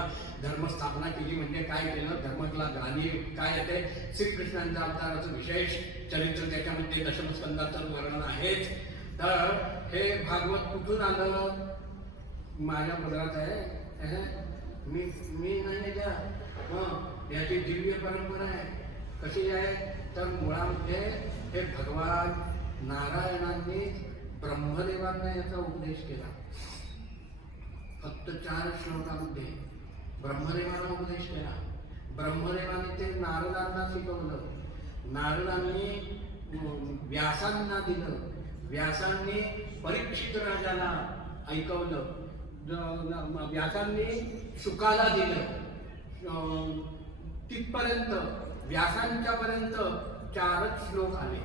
केला, धर्मस्थापना केली म्हणजे काय केलं, धर्मातला ग्लानी काय येते, श्रीकृष्णांच्या अवताराचं विशेष चरित्र त्याच्यामध्ये दशमस्कंदाचं वर्णन आहेच. तर हे भागवत कुठून आलं, माझ्या पदरात आहे, मी नाही का, याची दिव्य परंपरा आहे. कशी आहे तर मुळामध्ये हे भगवान नारायणांनी ब्रह्मदेवांना याचा उपदेश केला. फक्त 4 श्लोकामध्ये ब्रह्मदेवांना उपदेश केला. ब्रह्मदेवाने ते नारदांना शिकवलं, नारदांनी व्यासांना दिलं, व्यासांनी परीक्षित राजाला ऐकवलं, व्यासांनी शुकाला दिलं. तिथपर्यंत व्यासांच्या पर्यंत 4च श्लोक आले.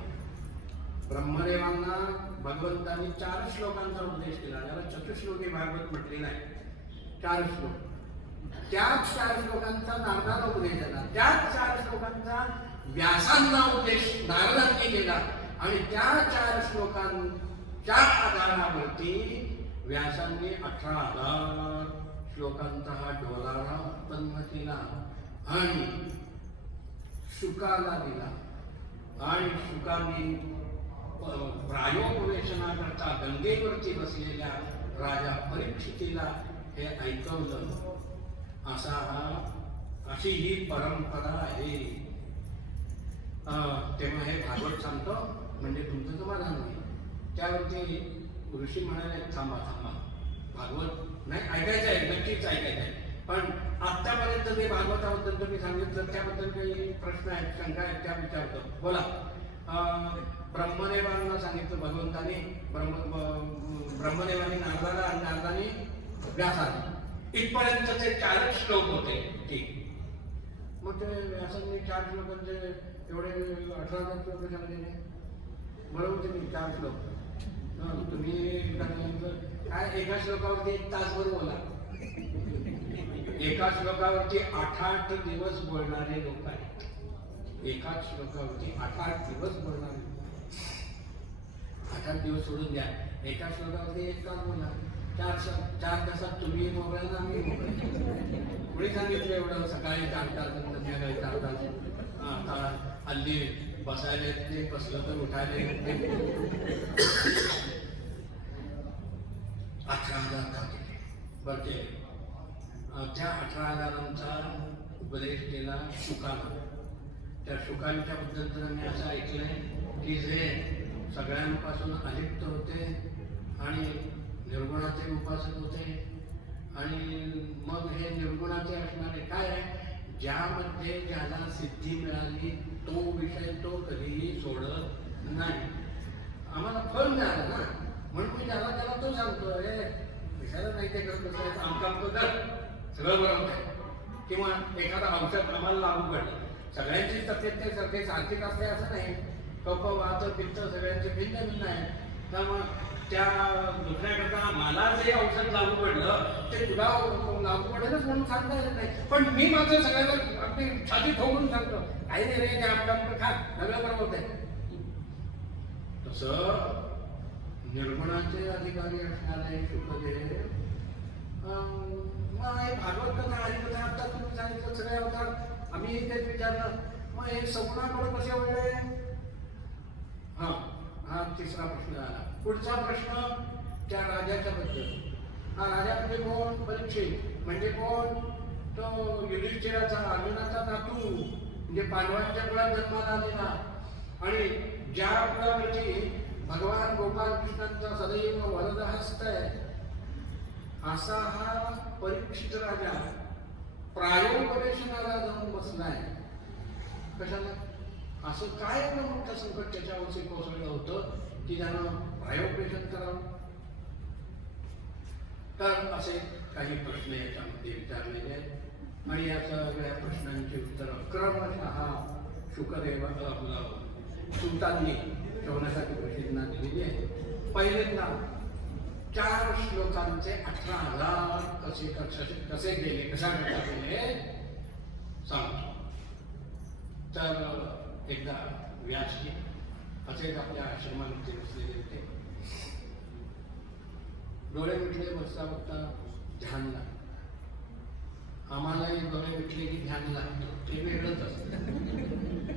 ब्रह्मदेवांना भगवंतांनी 4 श्लोकांचा उपदेश केला, त्याला चतुश्लोकी भागवत म्हटले नाही, 4 श्लोक. त्याच 4 श्लोकांचा नारदाला उपदेश झाला, त्याच 4 श्लोकांचा व्यासांना उपदेश नारदांनी केला. आणि त्या 4 श्लोकांच्या आधारावरती व्यासांनी 18,000 श्लोकांचा हा डोलारा उत्पन्न केला आणि शुकाला दिला. आणि शुकाने प्रायोपवेशनाकरता गंगेवरती बसलेल्या राजा परीक्षितीला हे ऐकवलं. अशी ही परंपरा आहे. तेव्हा हे भागवत सांगतो म्हणजे तुमचं समाधान नाही. त्यावरती ऋषी म्हणाले थांबा थांबा, भागवत नाही ऐकायचं आहे, नक्कीच ऐकायचं आहे, पण आत्तापर्यंत जे भागवताबद्दल तुम्ही सांगितलं त्याबद्दल काही प्रश्न आहेत, शंका आहेत, त्या विचारतो. बोला. ब्रह्मदेवांना सांगितलं भगवंताने, ब्रह्मदेवाने नारदाला आणि नारदाने व्यासाला, इथपर्यंतचे 4च श्लोक होते. ठीक. मग ते व्यासाने 4 श्लोकांचे एवढे 18,000 श्लोक कशाला दिले? बरोबर तुम्ही 4 श्लोक तुम्ही काय एका श्लोकावरती 1 तासभर बोला. एका श्लोकावरती 8-8 दिवस बोलणारे लोक आहेत. एकाच श्लोकावरती 8-8 दिवस बोलणारे, 8-8 दिवस सोडून द्या, एका श्लोकावरती 1 तास बोला. 4 तासात तुम्ही मोबाईल ना आम्ही मोबाईल. कुणी सांगितलं एवढं सकाळी 4 तास संध्याकाळी 4 तास? आता हल्ली बसायला ते बसलं तर उठायला 18,000 बरं. ते त्या 18,000चा उपदेश केला शुकाला. त्या शुकांच्या बद्दल तर मी असं ऐकलंय की जे सगळ्यांपासून अलिप्त होते आणि निर्गुणाचे उपासक होते. आणि मग हे निर्गुणाचे असणारे काय आहे, ज्यामध्ये ज्याला सिद्धी मिळाली तो विषय तो कधीही सोडत नाही. आम्हाला फळ मिळालं ना, म्हणून मी त्याला तो सांगतो, हे विषयाला नाही ते करत बसायचं, आमचं कर, सगळं बरोबर आहे. किंवा एखादा औषध आम्हाला लागू पडलं, सगळ्यांची तब्येत ते सारखे सारखीच असते असं नाही. कफ वात पित्त सगळ्यांचे भिन्न भिन्न आहे. त्यामुळं त्या दुसऱ्याकरता मला जे औषध लागू पडलं ते तुला लागू पडेलच म्हणून सांगता येत नाही. पण मी मात्र सगळ्यांना अगदी छाती ठोकून सांगतो, काही नाही रे, ते आमचं खा, सगळं बरोबर होत आहे. तसं निर्गुणाचे अधिकारी असणारे शुकदेव मग हे भागवत कथा हरिकथा आता तुम्ही सांगितलं सगळे अवतार, आम्ही तेच विचारलं, मग हे सगुणाकडे कसे वळले? हा 3रा प्रश्न झाला. पुढचा प्रश्न त्या राजाच्या बद्दल. हा राजा म्हणजे कोण? परीक्षित. म्हणजे कोण? तो युधिष्ठिराचा, अर्जुनाचा नातू, म्हणजे पांडवांच्या कुळात जन्माला आलेला. आणि ज्या कुळावरती भगवान गोपाल कृष्णांचा सदैव वरदहस्त आहे, असा हा परीक्षित राजा प्रायोपवेशनाला जाऊन बसलाय. कशाला? असं काय एवढं मोठं संकट त्याच्यावरती कोसळलं होतं की त्यानं प्रायोपवेशन करावं? तर असे काही प्रश्न याच्यामध्ये विचारलेले आहेत आणि या सगळ्या प्रश्नांची उत्तरं क्रमशः शुकदेव सुतांनी ठेवण्यासाठी प्रसिद्धांना दिलेली आहे. पहिल्यांदा 4 श्लोकांचे 18,000 कसे गेले, कशा गेले सांगतो. तर एकदा व्यासजी असेच आपल्या आश्रमामध्ये बसलेले होते. डोळे मिटले, बसता बसता ध्यान लागलं. आम्हालाही डोळे मिटले की ध्यान लागतं, ते वेगळंच असतं.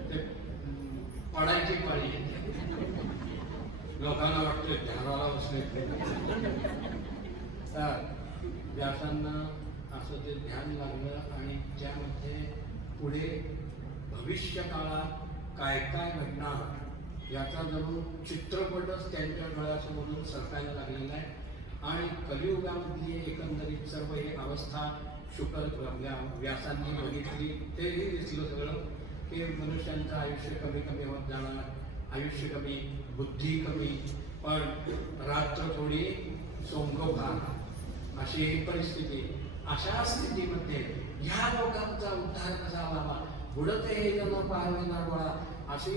ते पडायची पाळी येते. लोकांना वाटतं ध्यानाला बसले. तर व्यासांना असं ते ध्यान लागलं आणि त्यामध्ये पुढे भविष्य काळात काय काय घडणार याचा जणू चित्रपटच त्यांच्या डोळ्यासमोरून सरकायला लागलेला आहे. आणि कलियुगामधली एकंदरीत सर्व ही अवस्था व्यासांनी बघितली. तेही दिसलं सगळं की मनुष्यांचं आयुष्य कमी कमी होत जाणार, आयुष्य कमी, बुद्धी कमी, पण रात्र थोडी सोंगोकार अशी ही परिस्थिती. अशा स्थितीमध्ये ह्या लोकांचा उद्धार कसा व्हावा, बुडते हे जण पाहावे ना डोळा, अशी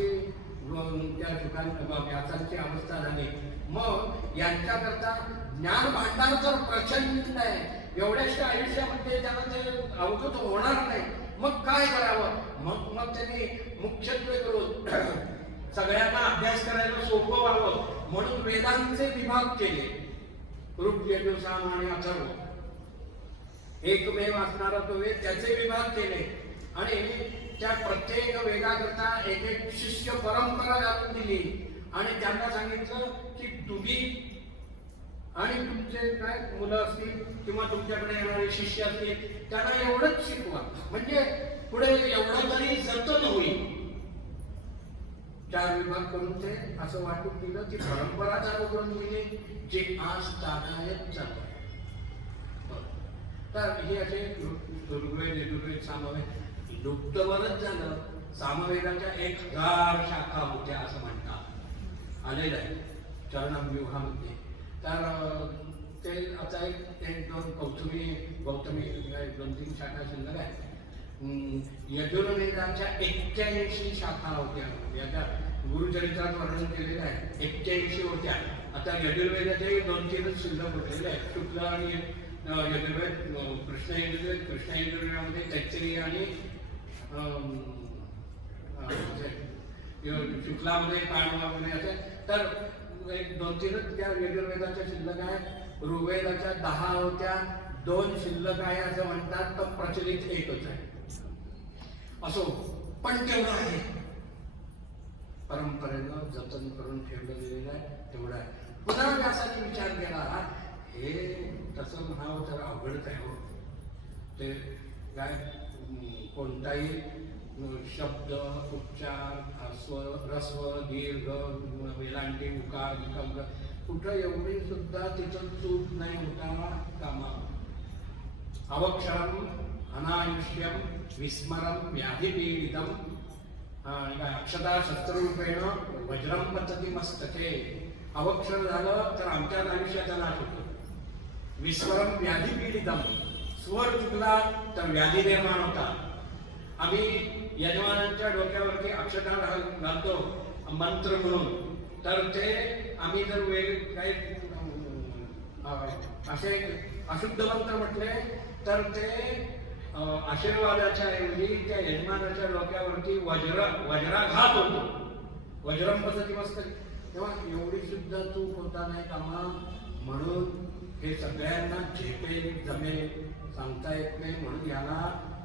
त्या ठिकाणी व्यासांची अवस्था झाली. मग यांच्याकरता ज्ञान भांडार तर प्रचंड आहे, एवढ्याशा आयुष्यामध्ये त्यांना ते अवगत होणार नाही. मग काय करावं? मग त्यांनी मुख्यत्वे करून सगळ्यांना अभ्यास करायला सोपं व्हावं म्हणून वेदांचे विभाग केले. ऋग, यजुर, साम आणि अथर्व एकमेव असणारा तो वेद, त्याचे विभाग केले आणि त्या प्रत्येक वेदाकरता एक एक शिष्य परंपरा घालून दिली आणि त्यांना सांगितलं की तुम्ही आणि तुमचे काय मुलं असतील किंवा तुमच्याकडे येणारे शिष्य असतील त्यांना एवढंच शिकवा, म्हणजे पुढे एवढं तरी जतन होईल. 4 विभाग करून ते असं वाटून दिलं, ती परंपरा चालू करून दिली जे आज तागायत चालू. तर हे असे ऋग्वेद, यजुर्वेद, सामवेद लुप्तवरच झालं. सामवेदाच्या 1000 शाखा होत्या असं म्हणतात, आलेलं आहे चरणव्यूहामध्ये. तर ते आता एक दोन गौतमी 2-3 शाखा शिल्लक आहे. यजुर्वेदाच्या 81 शाखा होत्या. याच्या गुरुचरित्रात वर्णन केलेलं आहे, 81 होत्या. आता यजुर्वेदाचे 2-3 शिल्लक उरलेले आहेत. शुक्ल आणि यजुर्वेद, कृष्ण यजुर्वेदामध्ये तैत्तिरीय आणि शुक्लामध्ये काळवामध्ये असे. तर 2-3 त्या यजुर्वेदाच्या शिल्लक आहे. ऋग्वेदाच्या 10 होत्या, 2 शिल्लक आहे असं म्हणतात, तर प्रचलित एकच आहे. असो, पण तेवढं आहे, परंपरेनं जतन करून ठेवलं गेलेलं आहे, तेवढं आहे. पुन्हा व्यासाने विचार केला, हे तसं म्हणावं तर अवघडच आहे हो. ते काय कोणताही शब्द, उच्चार, ह्रस्व, दीर्घ, वेलांटी, उकार, विकल्प कुठं एवढी सुद्धा तिथं चूक नाही होता कामा. अवक्षरम अनायुष्यम विस्मरम व्याधिपीडितम अक्षता शस्त्ररूपेण वज्रम पतती मस्तके. अवक्षर झालं तर आमच्याच आयुष्याचा नाश होतो. विस्मरम व्याधिपीडितम, स्वर चुकला तर व्याधी निर्माण होतात. आम्ही यजमानांच्या डोक्यावरती अक्षता घालतो मंत्र म्हणून, तर ते आम्ही जर वेग काही असे अशुद्ध मंत्र म्हटले तर ते आशीर्वादाच्या ऐवजी त्या यजमानाच्या डोक्यावरती वज्राघात होतो. वज्रम पद्धती मस्त. तेव्हा एवढी सुद्धा चूक होता नाही कामा. म्हणून हे सगळ्यांना झेपेल जमेल सांगता येत नाही, म्हणून याला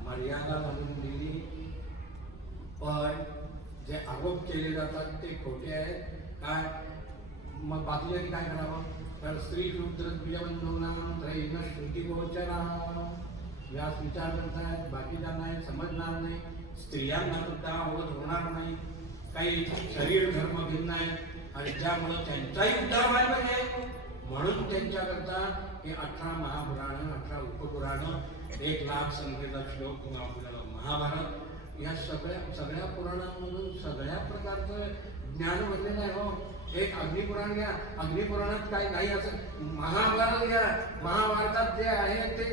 मर्यादा घालून दिली. पण जे आरोप केले जातात ते खोटे आहेत. काय मग बाकीच्यांनी काय करावं? तर स्त्री शूद्र द्विजबंधूनां त्रयीन श्रुती गोचरा. व्यास विचार करतायत, बाकीच्यांना समजणार नाही, स्त्रियांना सुद्धा आवडत होणार नाही. काही शरीर धर्म भिन्न आहेत आणि त्यामुळं त्यांचाही उद्धार व्हायला पाहिजे. म्हणून त्यांच्याकरता हे 18 महापुराण, 18 उपपुराण, 1,00,000 संख्येचा श्लोक, महाभारत, या सगळ्या पुराणांमधून सगळ्या प्रकारचं ज्ञान भरलेलं आहे हो. एक अग्निपुराण घ्या, अग्निपुराणात काय नाही असं. महाभारत घ्या, महाभारतात जे आहे ते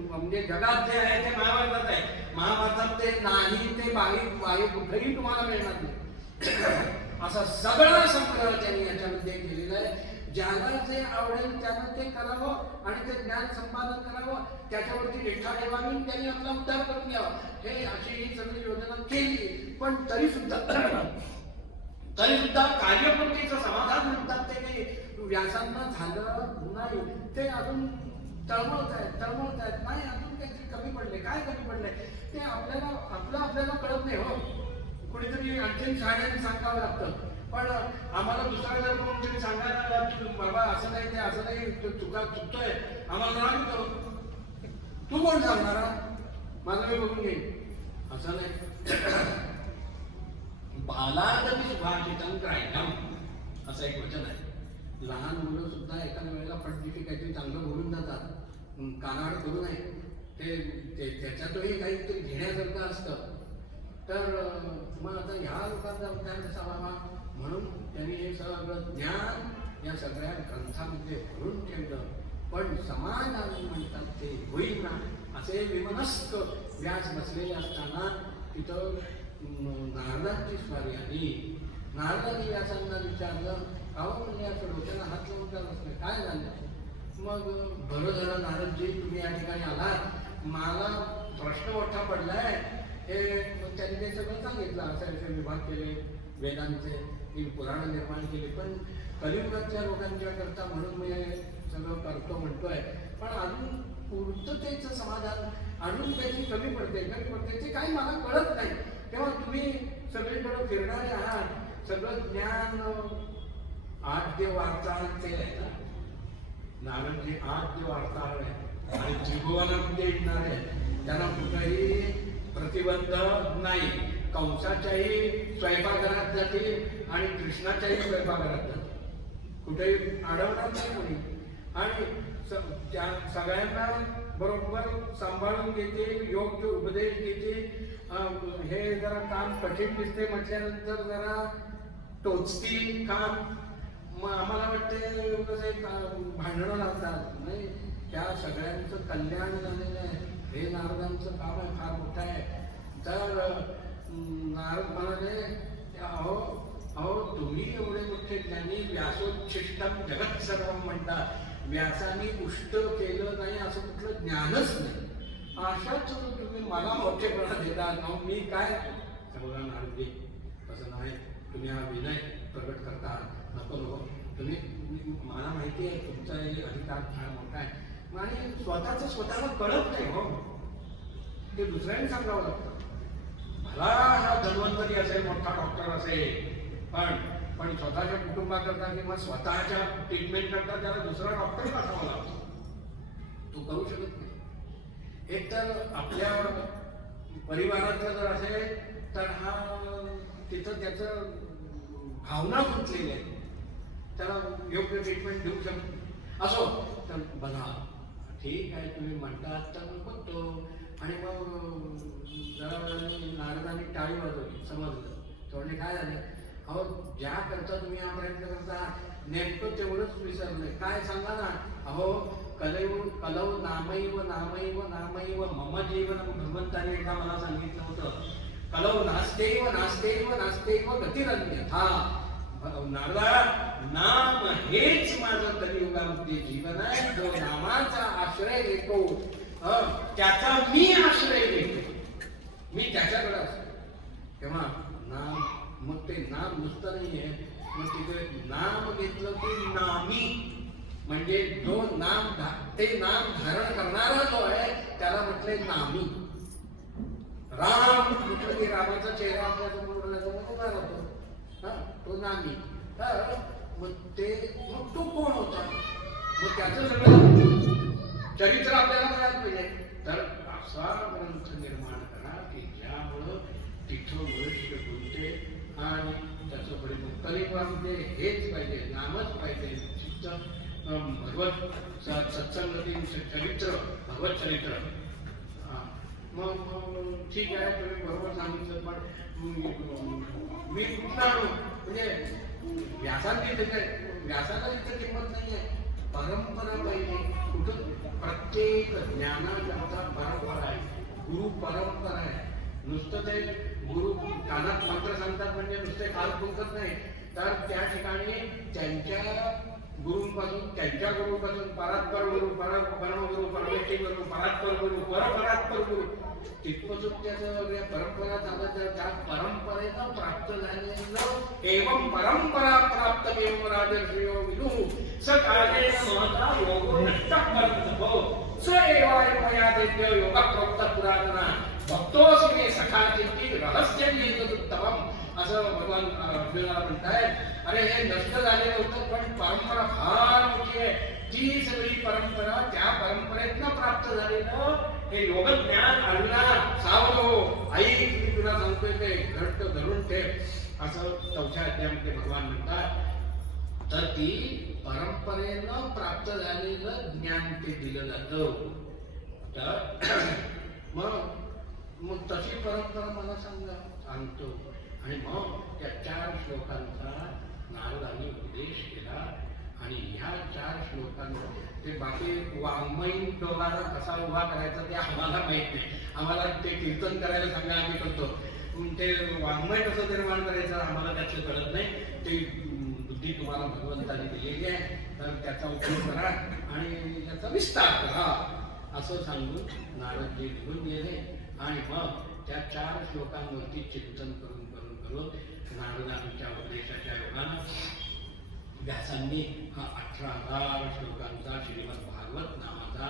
म्हणजे जगात जे आहे ते महाभारतात आहे. महाभारतात ते नाही ते बाहेर कुठेही तुम्हाला मिळणार नाही. असा सगळा संग्रह त्यांनी याच्यामध्ये केलेला आहे. ज्याला जे आवडेल त्यानं ते करावं आणि ते ज्ञान संपादन करावं, त्याच्यावरती निष्ठा ठेवावी, त्यांनी आपला उद्धार करून घ्यावा. हे अशी ही सगळी योजना केली. पण तरी सुद्धा कार्यपूर्तीचं समाधान म्हणतात ते काही व्यासांना झालं नाही. ते अजून तळमळतायत नाही, अजून काहीतरी कमी पडले. काय कमी पडले ते आपल्याला कळत नाही हो. कुणीतरी आणखीन शहाण्याने सांगावं लागतं. पण आम्हाला दुसरा जर कोणतरी सांगायला लागतो, बाबा असं नाही, ते असं नाही, चुकतोय, आम्हाला राग येतो. तू कोण सांगणारा, माझं मी बघून घेईन, असं नाही. बालादपि सुभाषितं ग्राह्यम असं एक वचन आहे. लहान मुलं सुद्धा एका वेळेला फटफटी काहीतरी चांगलं बोलून जातात, कानाड करू नये. ते त्याच्यातही काहीतरी घेण्यासारखं असतं. तर मग आता ह्या लोकांचा उद्धार कसा व्हावा म्हणून त्यांनी हे सगळं ज्ञान या सगळ्या ग्रंथामध्ये भरून ठेवलं. पण समाजाने म्हणतात ते होईल ना, असे विमनस्क व्यास बसलेले असताना तिथं नारदांची स्वारी आली. नारदांनी व्यासांना विचारलं, अहो म्हणजे असं डोक्याला हात लावून बसले, काय झालं? मग बरं झालं नारदजी तुम्ही या ठिकाणी आलात, मला प्रश्न मोठा पडलाय. हे मग त्यांनी ते सगळं सांगितलं, असे विभाग केले वेदांचे, पुराण निर्माण केली. पण कलियुगातल्या लोकांच्या करता म्हणून मी सगळं करतो म्हणतोय. पण अजून पूर्ततेचं समाधान, अजून त्याची कमी पडते ते काही मला कळत नाही. तेव्हा तुम्ही सगळीकडे फिरणारे आहात, सगळं ज्ञान आद्य वार्ताहर ते आहे ना, नारदजी आद्य वार्ताहर आहे आणि त्रिभुवनामध्ये येणारे आहे. त्यांना कुठेही प्रतिबंध नाही. कंसाच्याही स्वयंपाकघरात जातील आणि कृष्णाच्याही स्वयंपाकघरात जातील, कुठेही अडवणार नाही कोणी. आणि त्या सगळ्यांना बरोबर सांभाळून घेते, योग्य उपदेश देते. हे जरा काम कठीण दिसते म्हटल्यानंतर जरा टोचतील काम. मग आम्हाला वाटते कसे भांडणं लागतात, नाही, त्या सगळ्यांचं कल्याण झालेलं आहे. हे नारदांचं काम आहे, फार मोठं आहे. तर नारद म्हणाले, अहो तुम्ही एवढे मोठे ज्ञानी, व्यासोच्छिष्टम जगत सर्वम म्हणतात. व्यासाने उष्ट केलं नाही असं कुठलं ज्ञानच नाही. अशाच तुम्ही मला मोठेपणा देता, मी काय सगळं नारदजी तसं नाही. तुम्ही हा विनय प्रकट करता, नको तुम्ही, मला माहिती आहे तुमचाही अधिकार फार मोठा आहे. आणि स्वतःला कळत नाही हो, ते दुसऱ्याने सांगावं लागतं. मला हा धन्वंतरी असेल, मोठा डॉक्टर असेल, पण स्वतःच्या कुटुंबाकरता किंवा स्वतःच्या ट्रीटमेंट करता त्याला दुसरा डॉक्टर पाठवावा लागतो. तो करू शकत नाही. एक तर आपल्या परिवारातलं जर असेल तर हा तिथं त्याचं भावना गुंतलेली आहे, त्याला योग्य ट्रीटमेंट देऊ शकतो. असो तर बघा, ठीक आहे तुम्ही म्हणतात तर मी बघतो. आणि मग जरा नारदांनी टाळी वाजवली, समजलं. थोडे काय झाले, अहो ज्या करता तुम्ही हा प्रयत्न करता नेमकं तेवढंच विसरलंय. काय सांगा ना, अहो कलव नामैव मम जीवन भगवंताने एकदा मला सांगितलं होतं, कलव नास्तेव गतिरन्यथा. नारदा, नाम हेच माझं कलियुगामध्ये जीवन आहे. जो नामाचा आश्रय घेतो त्याचा मी आश्रय घेतो, मी त्याच्याकडे असतो. तेव्हा नाम, मग ते नाम नुसतं नाही आहे, मग तिथे नाम घेतलं की नामी, म्हणजे जो नाम ते नाम धारण करणारा जो आहे त्याला म्हटले नामी. राम म्हटलं की रामाचा चेहरा आपल्या समोर उभा राहतो, तो नामी. तर मग तो कोण होता, मग त्याचं सगळं चरित्र आपल्याला कळायला पाहिजे. तर असा ग्रंथ निर्माण करा की ज्यामुळं तिथं मनुष्य बोलते आणि त्याचं पुढे कलियुगामध्ये हेच पाहिजे, नामच पाहिजे. भगवत सत्संगती चरित्र, भगवत चरित्र. मग ठीक आहे, तुम्ही बरोबर सांगितलं. पण मी कुठला म्हणजे व्यासाला तिथं किंमत नाही आहे. परंपरा पाहिजे. कुठं प्रत्येक ज्ञानाकरता परंपरा आहे, गुरु परंपरा आहे. नुसतं ते गुरु कानात मंत्र सांगतात म्हणजे नुसते काल फुंकत नाही. तर त्या ठिकाणी त्यांच्या गुरुपासून परात्पर गुरु, परमगुरु, परमेष्ठी गुरु, परात्पर गुरु, परपरात्पर गुरु, तिथपासून त्याचं परंपरा चालत. त्या परंपरेनं प्राप्त झालेलं एवं परंपरा प्राप्त एवं राजर्षयो विदुः स कालेन महता योगो नष्टः परंतप. स एवाय मया देव्य योग प्रोक्त पुराणना भक्तोसी मे सखा चित्ती रहस्य उत्तमम असं भगवान अर्जुनाला म्हणतायत. अरे हे नष्ट झालेलं होतं पण परंपरा फार मोठी आहे. ती सगळी परंपरा त्या परंपरेतनं प्राप्त झालेलं हे योग ज्ञान अर्जुना सावध हो, आई किती तुला सांगतोय ते घट्ट धरून ठेव असं 4थ्या अध्यायामध्ये भगवान म्हणतात. तर ती परंपरेनं प्राप्त झालेलं ज्ञान ते दिलं जातं. तर मग तशी परंपरा मला सांगतो आणि मग त्या 4 श्लोकांचा नारदांनी उपदेश केला. आणि ह्या 4 श्लोकांमध्ये ते बाकी वाङ्मयीन डोलारा कसा उभा करायचा ते आम्हाला माहित नाही. आम्हाला ते कीर्तन करायला सांगा, आम्ही करतो. ते वाङ्मय कसं निर्माण करायचं आम्हाला त्याचं कळत नाही. ते बुद्धी तुम्हाला भगवंताने दिलेली आहे, तर त्याचा उपयोग करा आणि त्याचा विस्तार करा असं सांगून नारदजी निघून गेले. आणि मग त्या 4 श्लोकांवरती चिंतन करून नारदांच्या उपदेशाच्या योगानं व्यासांनी हा 18,000 श्लोकांचा श्रीमद भागवत नावाचा